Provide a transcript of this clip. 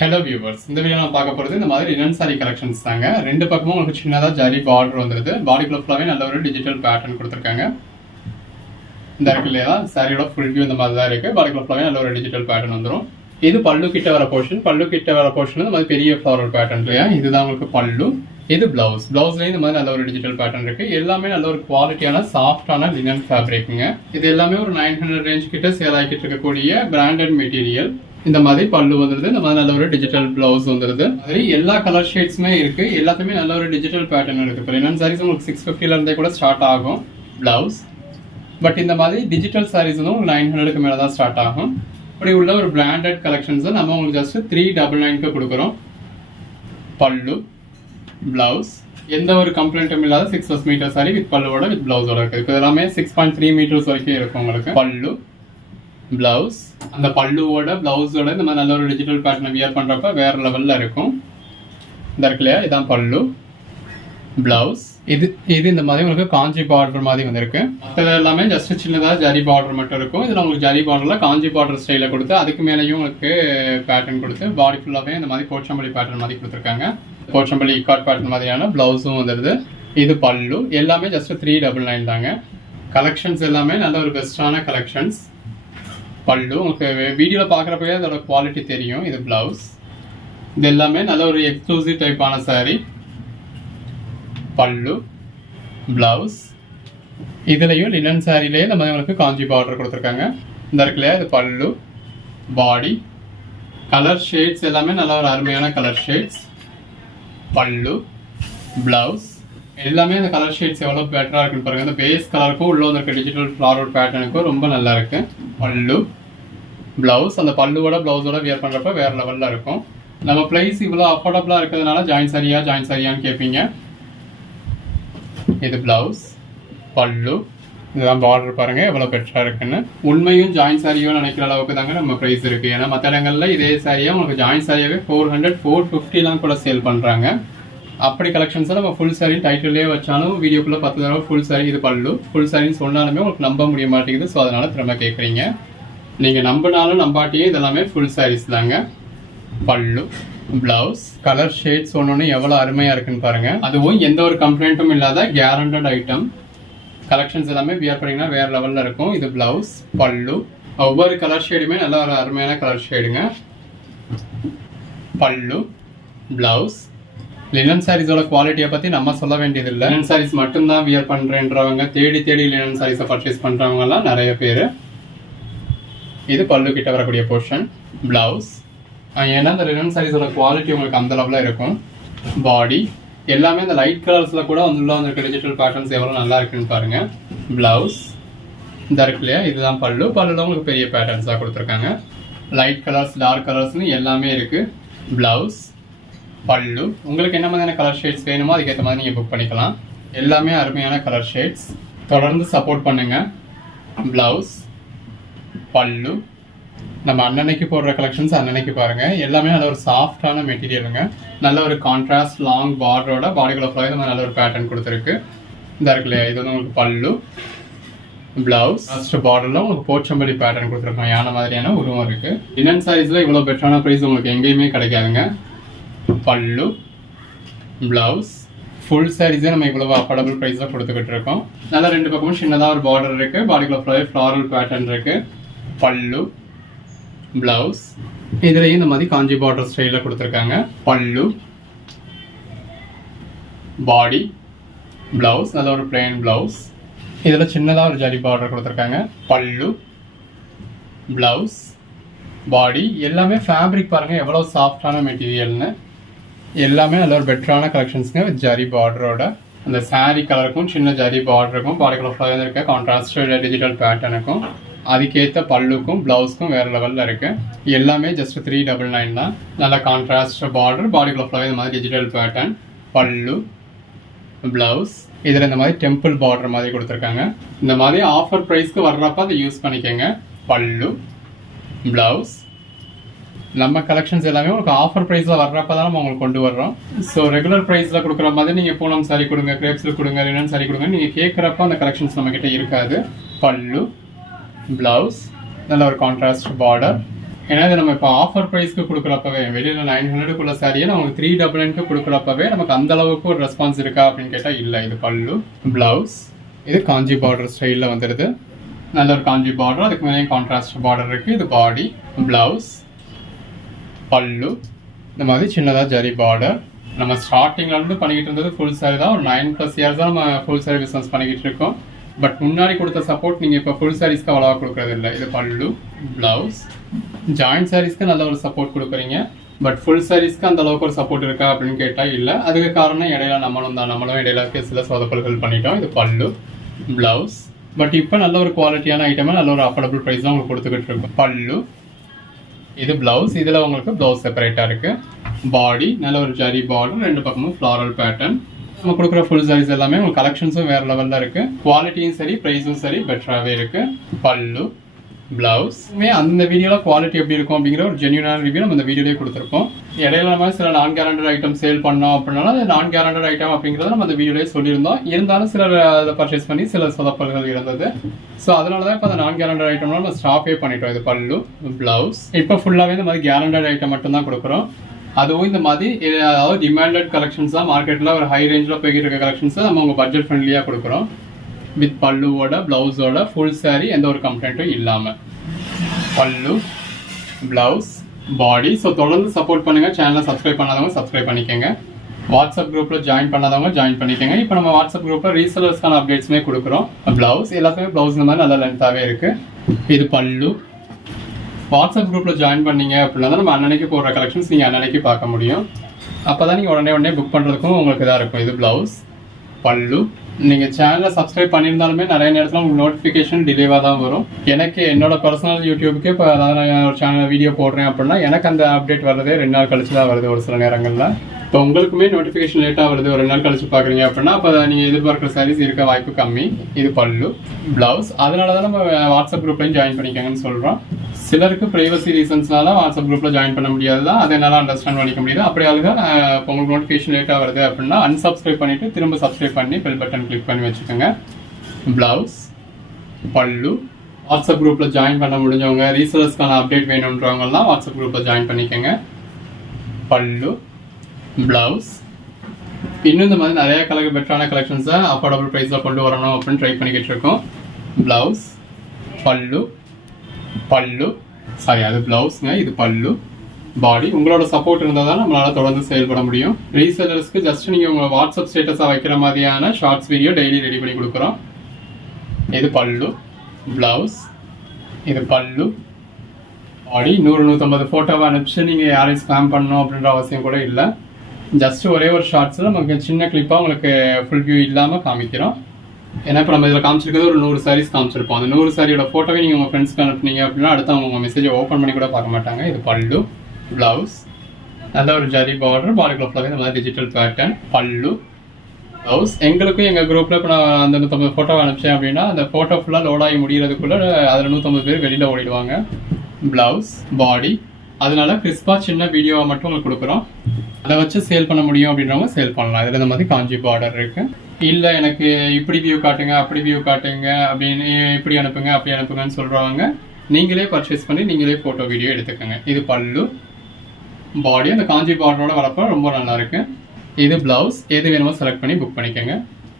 Hello viewers, இந்த video நான் பார்க்க போகிறது இந்த மாதிரி லினன் சாரி கலெக்ஷன்ஸ் தாங்க. ரெண்டு பக்கமும் உங்களுக்கு சின்னதாக ஜரி பார்டர் வந்துருது. பாடிக்குள்ள ஃபுல்லாகவே நல்ல ஒரு டிஜிட்டல் பேட்டர்ன் கொடுத்துருக்காங்க. இந்த இருக்கு இல்லையா, சாரியோட ஃபுல் வியூ இந்த மாதிரி தான் இருக்குது. பாடிக்குள்ள ஃபுல்லாகவே நல்ல ஒரு டிஜிட்டல் பேட்டர்ன் வந்துடும். இது பல்லு கிட்ட வர போர்ஷன். பல்லு கிட்ட வர போர்ஷன் இந்த மாதிரி பெரிய ஃப்ளாரல் பேட்டர்ன் இல்லையா, இதுதான் உங்களுக்கு பல்லு. இது பிளவுஸ். பிளவுஸ்லேயும் இந்த மாதிரி நல்ல ஒரு டிஜிட்டல் பேட்டர்ன் இருக்குது. எல்லாமே நல்ல ஒரு குவாலிட்டியான சாஃப்டான லினன் ஃபேப்ரிக்குங்க. இது எல்லாமே ஒரு 900 ரேஞ்ச் கிட்ட சேல் ஆகிட்டு இருக்கக்கூடிய பிராண்டட் மெட்டீரியல். இந்த மாதிரி பல்லு வந்துருது. இந்த மாதிரி நல்ல ஒரு டிஜிட்டல் பிளவுஸ் வந்துருது. மாதிரி எல்லா கலர் ஷேட்ஸுமே இருக்கு. எல்லாத்துமே நல்ல ஒரு டிஜிட்டல் பேட்டர்ன் இருக்கு. இப்போ லினன் சாரீஸ் உங்களுக்கு 650 இருந்தே கூட ஸ்டார்ட் ஆகும் பிளவுஸ். பட் இந்த மாதிரி டிஜிட்டல் சாரீஸ் வந்து உங்களுக்கு 900க்கு மேலே தான் ஸ்டார்ட் ஆகும். இப்படி உள்ள ஒரு பிராண்டட் கலெக்ஷன்ஸ் நம்ம உங்களுக்கு ஜஸ்ட் 399க்கு கொடுக்குறோம். பல்லு பிளவுஸ் எந்த ஒரு கம்ப்ளைண்ட்டும் இல்லாத 6+ மீட்டர் சாரி வித் பல்லுவோட வித் பிளவுஸோட இருக்கு. இப்போ எல்லாமே 6.3 மீட்டர்ஸ் வரைக்கும் இருக்கும் உங்களுக்கு. பல்லு பிளவுஸ், அந்த பல்லுவோட பிளவுஸோட இந்த மாதிரி நல்ல ஒரு டிஜிட்டல் பேட்டர்னை வியர் பண்றப்ப வேற லெவல்ல இருக்கும். இந்த இருக்கு இல்லையா, இதான் பல்லு பிளவுஸ். இது இந்த மாதிரி உங்களுக்கு காஞ்சி பார்டர் மாதிரி வந்திருக்கு. மற்றது எல்லாமே ஜஸ்ட் சின்னதாக ஜரி பார்டர் மட்டும் இருக்கும். இதில் உங்களுக்கு ஜரி பார்டர்ல காஞ்சி பார்டர் ஸ்டைலில் கொடுத்து அதுக்கு மேலேயும் உங்களுக்கு பேட்டர்ன் கொடுத்து பாடி ஃபுல்லாகவே இந்த மாதிரி போச்சம்பள்ளி பேட்டர்ன் மாதிரி கொடுத்துருக்காங்க. போச்சம்பள்ளி இக்காட் பேட்டர்ன் மாதிரியான பிளவுஸும் வந்துடுது. இது பல்லு. எல்லாமே ஜஸ்ட் 399 தாங்க. கலெக்ஷன்ஸ் எல்லாமே நல்ல ஒரு பெஸ்டான கலெக்ஷன்ஸ். பல்லு உங்களுக்கு வீடியோவில் பார்க்குறப்பவே அதோட குவாலிட்டி தெரியும். இது பிளவுஸ். இது எல்லாமே நல்ல ஒரு எக்ஸ்க்ளூசிவ் டைப்பான சாரீ. பல்லு பிளவுஸ். இதுலையும் லினன் சாரிலேயே நம்ம உங்களுக்கு காஞ்சி பார்டர் கொடுத்துருக்காங்க. இந்த இருக்குல்லையா, இது பல்லு. பாடி கலர் ஷேட்ஸ் எல்லாமே நல்ல ஒரு அருமையான கலர் ஷேட்ஸ். பல்லு பிளவுஸ் எல்லாமே இந்த கலர் ஷேட்ஸ் எவ்வளோ பெட்டராக இருக்குன்னு பாருங்க. இந்த பேஸ் கலருக்கும் உள்ள வந்திருக்க டிஜிட்டல் ஃப்ளாரல் பேட்டர்னுக்கும் ரொம்ப நல்லா இருக்கு. பல்லு பிளவுஸ். அந்த பல்லுவோட பிளவுஸோட வியர் பண்ணுறப்ப வேற லெவலில் இருக்கும். நம்ம பிரைஸ் இவ்வளோ அஃபோர்டபுளாக இருக்கிறதுனால ஜாயின் சாரியான்னு கேட்பீங்க. இது பிளவுஸ். பல்லு. இதுதான் பார்டர் பாருங்க எவ்வளவு பெட்டரா இருக்குன்னு. உண்மையும் ஜாயின் சாரியோ நினைக்கிற அளவுக்கு தாங்க நம்ம பிரைஸ் இருக்கு. ஏன்னா மற்ற இடங்கள்ல இதே சாரியா உங்களுக்கு ஜாயின் சாரியாவே 400 450 கூட சேல் பண்றாங்க. அப்படி கலெக்ஷன்ஸ் நம்ம ஃபுல் சாரி டைட்டிலே வச்சாலும் வீடியோக்குள்ள 10 தடவை ஃபுல் சாரி இது பல்லு ஃபுல் சாரின்னு சொன்னாலுமே உங்களுக்கு நம்ப முடிய மாட்டேங்குது. ஸோ அதனால திரும்ப கேட்குறீங்க. நீங்க நம்பினாலும் நம்பாட்டியே இதெல்லாமே ஃபுல் சாரீஸ் தாங்க. பல்லு பிளவுஸ் கலர் ஷேட்ஸ் ஒன்று எவ்வளோ அருமையாக இருக்குன்னு பாருங்க. அதுவும் எந்த ஒரு கம்ப்ளைண்ட்டும் இல்லாத கேரண்டட் ஐட்டம். கலெக்ஷன்ஸ் எல்லாமே வியர் பண்ணிங்கன்னா வேற லெவலில் இருக்கும். இது பிளவுஸ். பல்லு ஒவ்வொரு கலர் ஷேடுமே நல்ல ஒரு அருமையான கலர் ஷேடுங்க. பல்லு பிளவுஸ். லினன் சாரீஸோட குவாலிட்டியை பற்றி நம்ம சொல்ல வேண்டியதில்லை. லினன் சாரீஸ் மட்டும்தான் வியர் பண்ணுறேன்றவங்க தேடி லினன் சாரீஸை பர்ச்சேஸ் பண்ணுறவங்கலாம் நிறைய பேர். இது பல்லு கிட்ட வரக்கூடிய போர்ஷன். பிளவுஸ் ஏன்னா இந்த லினன் சாரீஸோட குவாலிட்டி உங்களுக்கு அந்த லெவலில் இருக்கும். பாடி எல்லாமே இந்த லைட் கலர்ஸில் கூட உள்ள வந்திருக்க டிஜிட்டல் பேட்டர்ன்ஸ் எவ்வளோ நல்லா இருக்குன்னு பாருங்க. பிளவுஸ் இந்த இருக்கு இல்லையா, இதுதான் பல்லு. பல்லுல உங்களுக்கு பெரிய பேட்டர்ன்ஸாக கொடுத்துருக்காங்க. லைட் கலர்ஸ் டார்க் கலர்ஸ்னு எல்லாமே இருக்கு. பிளவுஸ் பல்லு. உங்களுக்கு என்ன மாதிரியான கலர் ஷேட்ஸ் வேணுமோ அதுக்கேற்ற மாதிரி நீங்கள் புக் பண்ணிக்கலாம். எல்லாமே அருமையான கலர் ஷேட்ஸ். தொடர்ந்து சப்போர்ட் பண்ணுங்க. பிளவுஸ் பல்லு. நம்ம அன்னன்னைக்கு போடுற கலெக்ஷன்ஸ் அன்னன்னைக்கு பாருங்க. எல்லாமே நல்ல ஒரு சாஃப்டான மெட்டீரியலுங்க. நல்ல ஒரு கான்ட்ராஸ்ட் லாங் பார்டரோட பாடிக்குள்ள ஃபுல்லாக நல்ல ஒரு பேட்டர்ன் கொடுத்துருக்கு. இந்த இருக்கு இல்லையா, இது வந்து உங்களுக்கு பல்லு. பிளவுஸ் ஃபர்ஸ்ட் பார்டர்ல உங்களுக்கு போச்சம்பள்ளி பேட்டர்ன் கொடுத்துருக்கோம். யானை மாதிரியான உருவம் இருக்கு. லினன் சாரீஸ்ல இவ்வளோ பெட்டரான ப்ரைஸ் உங்களுக்கு எங்கேயுமே கிடைக்காதுங்க. பல்லு பிளவுஸ் ஃபுல் சாரீஸே நம்ம இவ்வளவு அஃபோர்டபுள் ப்ரைஸ்ல கொடுத்துக்கிட்டு இருக்கோம். நல்லா ரெண்டு பக்கமும் சின்னதாக ஒரு பார்டர் இருக்கு. பாடிக்குள்ள ஃபுல்லாகவே ஃப்ளாரல் பேட்டர்ன் இருக்கு. பல்லு பிளவுஸ் இதுலயும் இந்த மாதிரி காஞ்சி பார்டர் ஸ்டைல கொடுத்துருக்காங்க. பல்லு பாடி பிளவுஸ் நல்ல ஒரு பிளெயின் பிளவுஸ். இதுல சின்னதா ஒரு ஜரி பார்டர் கொடுத்துருக்காங்க. பல்லு பிளவுஸ் பாடி எல்லாமே ஃபேப்ரிக் பாருங்க எவ்வளவு சாஃப்டான மெட்டீரியல்னு. எல்லாமே நல்ல ஒரு பெட்டரான கலெக்ஷன்ஸ்ங்க. ஜரி பார்டரோட அந்த சாரி கலருக்கும் சின்ன ஜரி பார்டருக்கும் பாடிக்குள்ள ஃபுல்லாக இருக்க கான்ட்ராஸ்ட் டிஜிட்டல் பேட்டர்னுக்கும் அதுக்கேற்ற பல்லுக்கும் பிளவுஸ்க்கும் வேற லெவலில் இருக்கு. எல்லாமே ஜஸ்ட் 399 தான். நல்ல கான்ட்ராஸ்ட் பார்டர் பாடிக்குள்ள ஃபுல்லாக இந்த மாதிரி டிஜிட்டல் பேட்டர்ன். பல்லு பிளவுஸ் இதில் இந்த மாதிரி டெம்பிள் பார்டர் மாதிரி கொடுத்துருக்காங்க. இந்த மாதிரி ஆஃபர் ப்ரைஸ்க்கு வர்றப்ப அதை யூஸ் பண்ணிக்கோங்க. பல்லு பிளவுஸ் நம்ம கலெக்ஷன்ஸ் எல்லாமே உங்களுக்கு ஆஃபர் ப்ரைஸில் வர்றப்ப தான் நம்ம உங்களுக்கு கொண்டு வர்றோம். ஸோ ரெகுலர் ப்ரைஸில் கொடுக்குற மாதிரி நீங்கள் பூனம் சாரி கொடுங்க, கிரேப்ஸில் கொடுங்க, லினன் சாரி கொடுங்க நீங்கள் கேட்குறப்ப அந்த கலெக்ஷன்ஸ் நம்மக்கிட்ட இருக்காது. பல்லு பிளவுஸ் நல்ல ஒரு கான்ட்ராஸ்ட் பார்டர். ஏன்னா இது நம்ம இப்போ ஆஃபர் ப்ரைஸ்க்கு கொடுக்குறப்பவே வெளியில் 900க்குள்ள சாரியை நமக்கு 399க்கு கொடுக்குறப்பவே நமக்கு அந்த அளவுக்கு ஒரு ரெஸ்பான்ஸ் இருக்கா அப்படின்னு கேட்டால் இல்லை. இது பல்லு. ப்ளவுஸ் இது காஞ்சி பார்டர் ஸ்டைலில் வந்துடுது. நல்ல ஒரு காஞ்சி பார்டர், அதுக்கு மேலே கான்ட்ராஸ்ட் பார்டர் இருக்குது. இது பாடி. ப்ளவுஸ், பல்லு, இந்த மாதிரி சின்னதாக ஜரி பார்டர். நம்ம ஸ்டார்டிங்லேருந்து பண்ணிக்கிட்டு இருந்தது ஃபுல் சாரி தான். ஒரு 9+ இயர்ஸ் தான் நம்ம ஃபுல் சாரி பிஸ்னஸ் பண்ணிக்கிட்டு இருக்கோம். பட் முன்னாடி கொடுத்த சப்போர்ட் நீங்கள் இப்போ ஃபுல் சாரீஸ்க்கு அவ்வளோவா கொடுக்குறது இல்லை. இது பல்லு. ப்ளவுஸ், ஜாயிண்ட் சாரீஸ்க்கு நல்ல ஒரு சப்போர்ட் கொடுக்குறீங்க. பட் ஃபுல் சாரீஸ்க்கு அந்த அளவுக்கு ஒரு சப்போர்ட் இருக்கா அப்படின்னு கேட்டால் இல்லை. அதுக்கு காரணம் இடையில நம்மளும் இடையில சில சொதப்பல்கள் பண்ணிட்டோம். இது பல்லு. ப்ளவுஸ், பட் இப்போ நல்ல ஒரு குவாலிட்டியான ஐட்டமாக நல்ல ஒரு அஃபோர்டபுள் ப்ரைஸ் தான் உங்களுக்கு கொடுத்துக்கிட்டு இருக்கோம். பல்லு, இது ப்ளவுஸ். இதில் உங்களுக்கு ப்ளவுஸ் செப்பரேட்டாக இருக்குது. பாடி நல்ல ஒரு ஜரி பார்டர், 2 பக்கமும் ஃப்ளாரல் பேட்டர்ன். நம்ம கொடுக்குற ஃபுல் சாரீஸ் எல்லாமே உங்களுக்கு கலெக்ஷன்ஸும் வேறு லெவலில் இருக்குது. குவாலிட்டியும் சரி, ப்ரைஸும் சரி பெட்டராகவே இருக்குது. பல்லு, ப்ளவுஸ். அந்த வீடியோவில் குவாலிட்டி எப்படி இருக்கும் அப்படிங்கிற ஒரு ஜென்யூனான ரிவ்யூ நம்ம இந்த வீடியோலேயே கொடுத்துருப்போம். இடையில நம்ம சில நான் கேரண்டட் ஐட்டம் சேல் பண்ணோம் அப்படின்னாலும் அது நான் கேரண்டட் ஐட்டம் அப்படிங்கிறத நம்ம அந்த வீடியோலேயே சொல்லியிருந்தோம். இருந்தாலும் சிலர் அதை பர்ச்சேஸ் பண்ணி சில சொதப்பல்கள் இருந்தது. ஸோ அதனால தான் இப்போ அந்த நான் கேரண்டட் ஐட்டம்னால நம்ம ஸ்டாப்பே பண்ணிட்டோம். இது பல்லு. ப்ளவுஸ் இப்போ ஃபுல்லாகவே இந்த மாதிரி கேரண்டட் ஐட்டம் மட்டும்தான் கொடுக்குறோம். அதுவும் இந்த மாதிரி அதாவது டிமாண்டட் கலெக்ஷன்ஸ் தான். மார்க்கெட்டில் ஒரு ஹை ரேஞ்சில் போய்கிட்டு இருக்க கலெக்ஷன்ஸை நம்ம உங்கள் பட்ஜெட் ஃப்ரெண்ட்லியாக கொடுக்குறோம். வித் பல்லுவோட ப்ளவுஸோட ஃபுல் சாரி, எந்த ஒரு கம்ப்ளைண்ட்டும் இல்லாமல். பல்லு, ப்ளவுஸ், பாடி. ஸோ தொடர்ந்து சப்போர்ட் பண்ணுங்கள். சேனலை சப்ஸ்கிரைப் பண்ணாதவங்க சப்ஸ்கிரைப் பண்ணிக்கோங்க. வாட்ஸ்அப் குரூப்பில் ஜாயின் பண்ணாதவங்க ஜாயின் பண்ணிக்கோங்க. இப்போ நம்ம வாட்ஸ்அப் குரூப்பில் ரீசெலர்ஸ்க்கான அப்டேட்ஸுமே கொடுக்குறோம். ப்ளவுஸ் எல்லாத்துக்குமே ப்ளவுஸ் இந்த மாதிரி நல்ல லென்த்தாகவே இருக்குது. இது பல்லு. வாட்ஸ்அப் குரூப்பில் ஜாயின் பண்ணீங்க அப்படின்னா தான் நம்ம அன்னன்னைக்கு போடுற கலெக்ஷன்ஸ் நீங்கள் அன்னன்னைக்கு பார்க்க முடியும். அப்போ தான் நீங்கள் உடனே புக் பண்ணுறதுக்கும் உங்களுக்கு இதாக இருக்கும். இது ப்ளவுஸ். பல்லு. நீங்கள் சேனலை சப்ஸ்கிரைப் பண்ணியிருந்தாலுமே நிறைய நேரத்தில் உங்களுக்கு நோட்டிஃபிகேஷன் டிலேவாக தான் வரும். எனக்கு என்னோட பர்சனல் யூடியூபுக்கு இப்போ அதாவது நான் ஒரு சேனல் வீடியோ போடுறேன் அப்படின்னா எனக்கு அந்த அப்டேட் வர்றதே 2 நாள் கழிச்சு தான் வருது ஒரு சில நேரங்களில். இப்போ உங்களுக்குமே நோட்டிஃபிகேஷன் லேட்டாக வருது, ஒரு 2 நாள் கழிச்சு பார்க்குறீங்க அப்படின்னா அப்போ நீங்கள் எதிர்பார்க்குற சாரீஸ் இருக்க வாய்ப்பு கம்மி. இது பல்லு. ப்ளவுஸ். அதனால தான் நம்ம வாட்ஸ்அப் குரூப்லையும் ஜாயின் பண்ணிக்கோங்கன்னு சொல்கிறோம். சிலருக்கு ப்ரைவசி ரீசன்ஸ்னால வாட்ஸ்அப் குரூப்பில் ஜாயின் பண்ண முடியாது தான். அதை என்னால் அண்டர்ஸ்டாண்ட் பண்ணிக்க முடியுது. அப்படி ஆளுங்க இப்போ உங்களுக்கு நோட்டிஃபிகேஷன் லேட்டாக வருது அப்படின்னா அன்சப்ஸ்கிரைப் பண்ணிவிட்டு திரும்ப சப்ஸ்கிரைப் பண்ணி பெல் பட்டன் கிளிக் பண்ணி வச்சுக்கோங்க. ப்ளவுஸ், பல்லு. வாட்ஸ்அப் குரூப்பில் ஜாயின் பண்ண முடிஞ்சவங்க, ரீசெலர்ஸ்க்கான அப்டேட் வேணுன்றவங்கலாம் வாட்ஸ்அப் குரூப்பில் ஜாயின் பண்ணிக்கோங்க. பல்லு, ப்ளவுஸ். இன்னும் இந்த மாதிரி நிறைய பெட்டரான கலெக்ஷன்ஸை அஃபோர்டபுள் ப்ரைஸில் கொண்டு வரணும் அப்படின்னு ட்ரை பண்ணிக்கிட்டு இருக்கோம். ப்ளவுஸ், பல்லு, பல்லு, சாரி அது ப்ளவுஸ்ங்க. இது பல்லு. பாடி. உங்களோட சப்போர்ட் இருந்தால் தான் நம்மளால் தொடர்ந்து செயல்பட முடியும். ரீசெலர்ஸ்க்கு ஜஸ்ட் நீங்கள் உங்கள் வாட்ஸ்அப் ஸ்டேட்டஸாக வைக்கிற மாதிரியான ஷார்ட்ஸ் வீடியோ டெய்லி ரெடி பண்ணி கொடுக்குறோம். இது பல்லு. ப்ளவுஸ், இது பல்லு. பாடி. 100-150 ஃபோட்டோவை அனுப்பிச்சு நீங்கள் யாரையும் ஸ்பேம் பண்ணணும் அப்படின்ற அவசியம் கூட இல்லை. ஜஸ்ட் ஒரே ஒரு ஷார்ட்ஸில் நமக்கு சின்ன கிளிப்பாக உங்களுக்கு ஃபுல் வியூ இல்லாமல் காமிக்கிறோம். ஏன்னா இப்போ நம்ம இதில் காமிச்சிருக்கிறது ஒரு 100 சாரீஸ் காமிச்சிருப்போம். அந்த 100 சாரியோட ஃபோட்டோவை நீங்கள் உங்கள் ஃப்ரெண்ட்ஸ்க்கு அனுப்புனீங்க அப்படின்னா அடுத்து அவங்க உங்கள் மெசேஜை ஓப்பன் பண்ணி கூட பார்க்க மாட்டாங்க. இது பல்லு. ப்ளவுஸ். நல்ல ஒரு ஜரி பார்டர், பாடிக்குள்ள ஃபுல்லாகவே இந்த மாதிரி டிஜிட்டல் பேட்டர்ன். பல்லு, ப்ளவுஸ். எங்களுக்கும் எங்கள் குரூப்பில் இப்போ நான் அந்த 150 ஃபோட்டோவை அனுப்பிச்சேன் அப்படின்னா அந்த ஃபோட்டோ ஃபுல்லாக லோட் ஆகி முடிகிறதுக்குள்ளே அதில் 150 பேர் வெளியில் ஓடிடுவாங்க. ப்ளவுஸ், பாடி. அதனால கிறிஸ்பாக சின்ன வீடியோவை மட்டும் உங்களுக்கு கொடுக்குறோம். அதை வச்சு சேல் பண்ண முடியும் அப்படின்றவங்க சேல் பண்ணலாம். இதில் இந்த மாதிரி காஞ்சி பார்டர் இருக்குது. இல்லை எனக்கு இப்படி வியூ காட்டுங்க, அப்படி வியூ காட்டுங்க அப்படின்னு, இப்படி அனுப்புங்க அப்படி அனுப்புங்கன்னு சொல்கிறவங்க நீங்களே பர்ச்சேஸ் பண்ணி நீங்களே ஃபோட்டோ வீடியோ எடுத்துக்கோங்க. இது பல்லு. பாடி அந்த காஞ்சி பார்டரோட வரப்போ ரொம்ப நல்லாயிருக்கு. இது ப்ளவுஸ். எது வேணுமோ செலக்ட் பண்ணி புக் பண்ணிக்கோங்க.